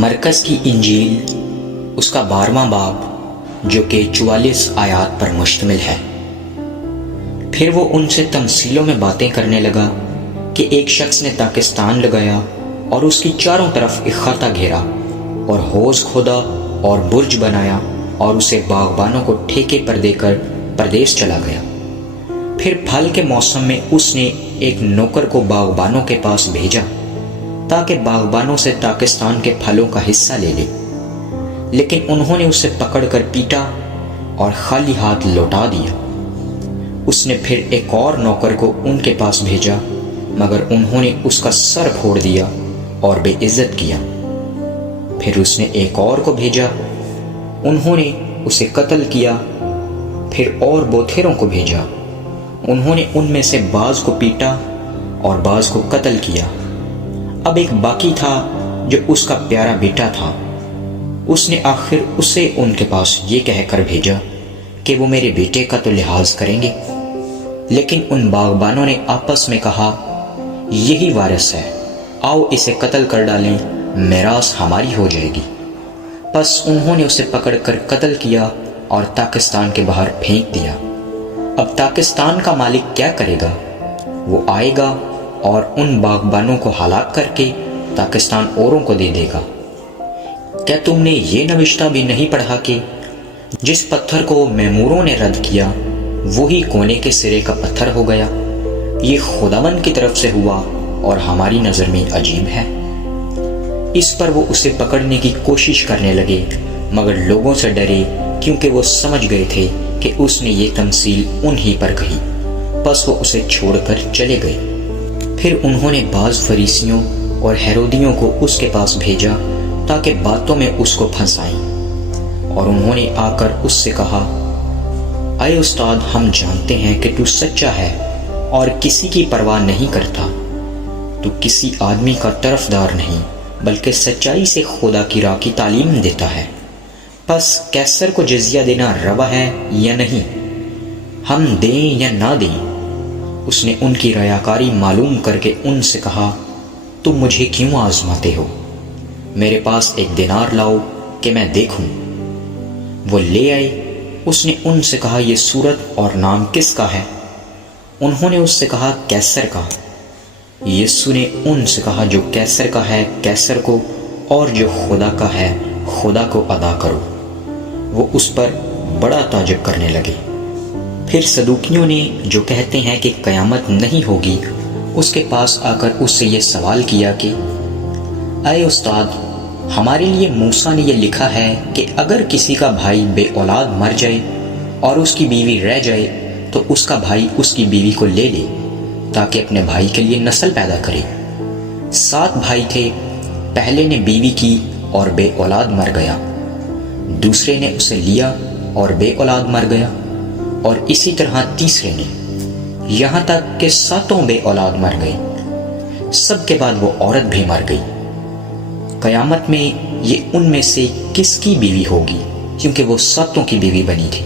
مرکز کی انجیل اس کا 12واں باب جو کہ 44 آیات پر مشتمل ہے۔ پھر وہ ان سے تمثیلوں میں باتیں کرنے لگا کہ ایک شخص نے طاقستان لگایا اور اس کی چاروں طرف احاطہ گھیرا اور حوض کھودا اور برج بنایا اور اسے باغبانوں کو ٹھیکے پر دے کر پردیس چلا گیا۔ پھر پھل کے موسم میں اس نے ایک نوکر کو باغبانوں کے پاس بھیجا تاکہ باغبانوں سے طاقستان کے پھلوں کا حصہ لے لے، لیکن انہوں نے اسے پکڑ کر پیٹا اور خالی ہاتھ لوٹا دیا۔ اس نے پھر ایک اور نوکر کو ان کے پاس بھیجا، مگر انہوں نے اس کا سر پھوڑ دیا اور بے عزت کیا۔ پھر اس نے ایک اور کو بھیجا، انہوں نے اسے قتل کیا۔ پھر اور بوتھیروں کو بھیجا، انہوں نے ان میں سے بعض کو پیٹا اور بعض کو قتل کیا۔ اب ایک باقی تھا جو اس کا پیارا بیٹا تھا۔ اس نے آخر اسے ان کے پاس یہ کہہ کر بھیجا کہ وہ میرے بیٹے کا تو لحاظ کریں گے، لیکن ان باغبانوں نے آپس میں کہا، یہی وارث ہے، آؤ اسے قتل کر ڈالیں، میراث ہماری ہو جائے گی۔ پس انہوں نے اسے پکڑ کر قتل کیا اور طاقستان کے باہر پھینک دیا۔ اب طاقستان کا مالک کیا کرے گا؟ وہ آئے گا اور ان باغبانوں کو ہلاک کر کے طاقستان اوروں کو دے دے گا۔ کیا تم نے یہ نوشتہ بھی نہیں پڑھا کہ جس پتھر کو میموروں نے رد کیا وہی کونے کے سرے کا پتھر ہو گیا؟ یہ خداوند کی طرف سے ہوا اور ہماری نظر میں عجیب ہے۔ اس پر وہ اسے پکڑنے کی کوشش کرنے لگے، مگر لوگوں سے ڈرے کیونکہ وہ سمجھ گئے تھے کہ اس نے یہ تمثیل انہی پر کہی۔ پس وہ اسے چھوڑ کر چلے گئے۔ پھر انہوں نے بعض فریسیوں اور ہیرودیوں کو اس کے پاس بھیجا تاکہ باتوں میں اس کو پھنسائیں، اور انہوں نے آ کر اس سے کہا، اے استاد، ہم جانتے ہیں کہ تو سچا ہے اور کسی کی پرواہ نہیں کرتا، تو کسی آدمی کا طرفدار نہیں بلکہ سچائی سے خدا کی راہ کی تعلیم دیتا ہے۔ پس کیسر کو جزیہ دینا روا ہے یا نہیں؟ ہم دیں یا نہ دیں؟ اس نے ان کی ریاکاری معلوم کر کے ان سے کہا، تم مجھے کیوں آزماتے ہو؟ میرے پاس ایک دینار لاؤ کہ میں دیکھوں۔ وہ لے آئے۔ اس نے ان سے کہا، یہ صورت اور نام کس کا ہے؟ انہوں نے اس سے کہا، کیسر کا۔ یسوع نے ان سے کہا، جو کیسر کا ہے کیسر کو، اور جو خدا کا ہے خدا کو ادا کرو۔ وہ اس پر بڑا تعجب کرنے لگے۔ پھر صدوقیوں نے، جو کہتے ہیں کہ قیامت نہیں ہوگی، اس کے پاس آ کر اس سے یہ سوال کیا کہ اے استاد، ہمارے لیے موسیٰ نے یہ لکھا ہے کہ اگر کسی کا بھائی بے اولاد مر جائے اور اس کی بیوی رہ جائے تو اس کا بھائی اس کی بیوی کو لے لے تاکہ اپنے بھائی کے لیے نسل پیدا کرے۔ 7 بھائی تھے، پہلے نے بیوی کی اور بے اولاد مر گیا، دوسرے نے اسے لیا اور بے اولاد مر گیا، اور اسی طرح تیسرے نے، یہاں تک کہ 7 بے اولاد مر گئے۔ سب کے بعد وہ عورت بھی مر گئی۔ قیامت میں یہ ان میں سے کس کی بیوی ہوگی، کیونکہ وہ 7 کی بیوی بنی تھی؟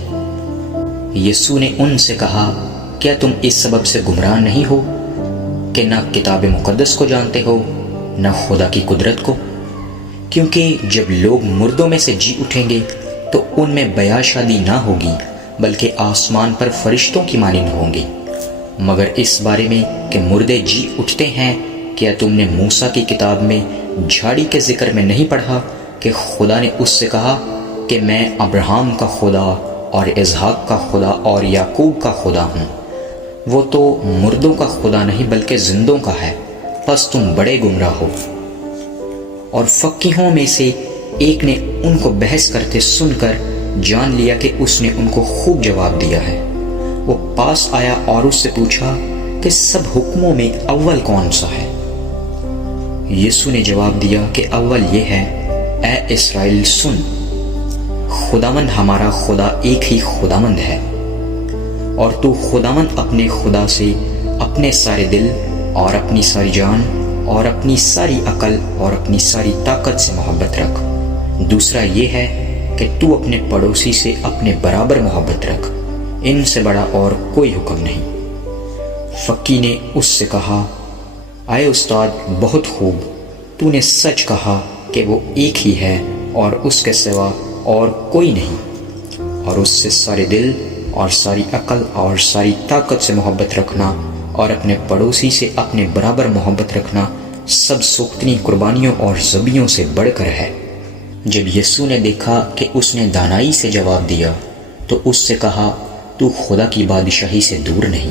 یسوع نے ان سے کہا، کیا تم اس سبب سے گمراہ نہیں ہو کہ نہ کتاب مقدس کو جانتے ہو نہ خدا کی قدرت کو؟ کیونکہ جب لوگ مردوں میں سے جی اٹھیں گے تو ان میں بیاہ شادی نہ ہوگی بلکہ آسمان پر فرشتوں کی مانند ہوں گے۔ مگر اس بارے میں کہ مردے جی اٹھتے ہیں، کیا تم نے موسیٰ کی کتاب میں جھاڑی کے ذکر میں نہیں پڑھا کہ خدا نے اس سے کہا کہ میں ابراہیم کا خدا اور اسحاق کا خدا اور یعقوب کا خدا ہوں؟ وہ تو مردوں کا خدا نہیں بلکہ زندوں کا ہے۔ پس تم بڑے گمراہ ہو۔ اور فقیہوں میں سے ایک نے ان کو بحث کرتے سن کر جان لیا کہ اس نے ان کو خوب جواب دیا ہے۔ وہ پاس آیا اور اس سے پوچھا کہ سب حکموں میں اول کون سا ہے؟ یسوع نے جواب دیا کہ اول یہ ہے، اے اسرائیل سن، خداوند ہمارا خدا ایک ہی خداوند ہے، اور تو خداوند اپنے خدا سے اپنے سارے دل اور اپنی ساری جان اور اپنی ساری عقل اور اپنی ساری طاقت سے محبت رکھ۔ دوسرا یہ ہے کہ تو اپنے پڑوسی سے اپنے برابر محبت رکھ، ان سے بڑا اور کوئی حکم نہیں۔ فقی نے اس سے کہا، اے استاد، بہت خوب، تو نے سچ کہا کہ وہ ایک ہی ہے اور اس کے سوا اور کوئی نہیں، اور اس سے سارے دل اور ساری عقل اور ساری طاقت سے محبت رکھنا اور اپنے پڑوسی سے اپنے برابر محبت رکھنا سب سوختنی قربانیوں اور ذبیحوں سے بڑھ کر ہے۔ جب یسوع نے دیکھا کہ اس نے دانائی سے جواب دیا تو اس سے کہا، تو خدا کی بادشاہی سے دور نہیں،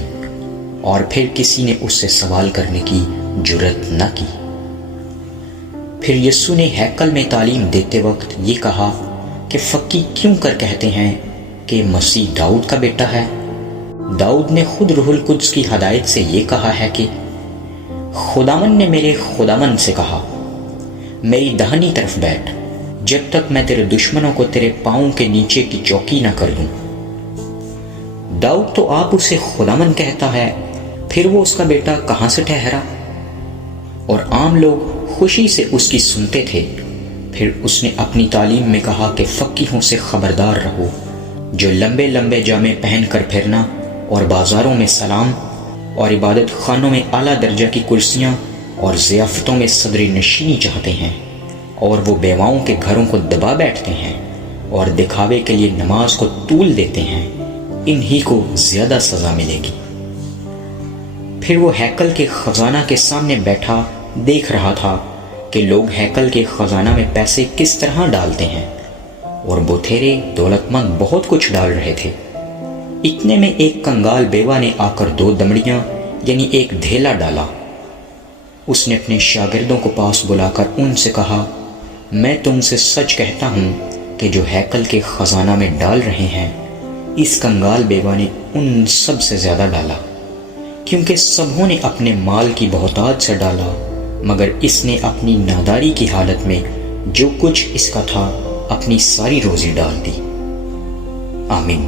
اور پھر کسی نے اس سے سوال کرنے کی جرت نہ کی۔ پھر یسوع نے ہیکل میں تعلیم دیتے وقت یہ کہا کہ فقی کیوں کر کہتے ہیں کہ مسیح داؤد کا بیٹا ہے؟ داؤد نے خود روح القدس کی ہدایت سے یہ کہا ہے کہ خداوند نے میرے خداوند سے کہا، میری داہنی طرف بیٹھ جب تک میں تیرے دشمنوں کو تیرے پاؤں کے نیچے کی چوکی نہ کر دوں۔ داؤد تو آپ اسے خداوند کہتا ہے، پھر وہ اس کا بیٹا کہاں سے ٹھہرا؟ اور عام لوگ خوشی سے اس کی سنتے تھے۔ پھر اس نے اپنی تعلیم میں کہا کہ فقیہوں سے خبردار رہو، جو لمبے لمبے جامے پہن کر پھرنا اور بازاروں میں سلام اور عبادت خانوں میں اعلیٰ درجہ کی کرسیاں اور ضیافتوں میں صدر نشینی چاہتے ہیں، اور وہ بیواؤں کے گھروں کو دبا بیٹھتے ہیں اور دکھاوے کے لیے نماز کو طول دیتے ہیں، انہی کو زیادہ سزا ملے گی۔ پھر وہ ہیکل کے خزانہ کے سامنے بیٹھا دیکھ رہا تھا کہ لوگ ہیکل کے خزانہ میں پیسے کس طرح ڈالتے ہیں، اور بتھیرے دولت مند بہت کچھ ڈال رہے تھے۔ اتنے میں ایک کنگال بیوہ نے آ کر 2 دمڑیاں یعنی ایک دھیلا ڈالا۔ اس نے اپنے شاگردوں کو پاس بلا کر ان سے کہا، میں تم سے سچ کہتا ہوں کہ جو ہیکل کے خزانہ میں ڈال رہے ہیں، اس کنگال بیوہ نے ان سب سے زیادہ ڈالا، کیونکہ سبوں نے اپنے مال کی بہتات سے ڈالا، مگر اس نے اپنی ناداری کی حالت میں جو کچھ اس کا تھا اپنی ساری روزی ڈال دی۔ آمین۔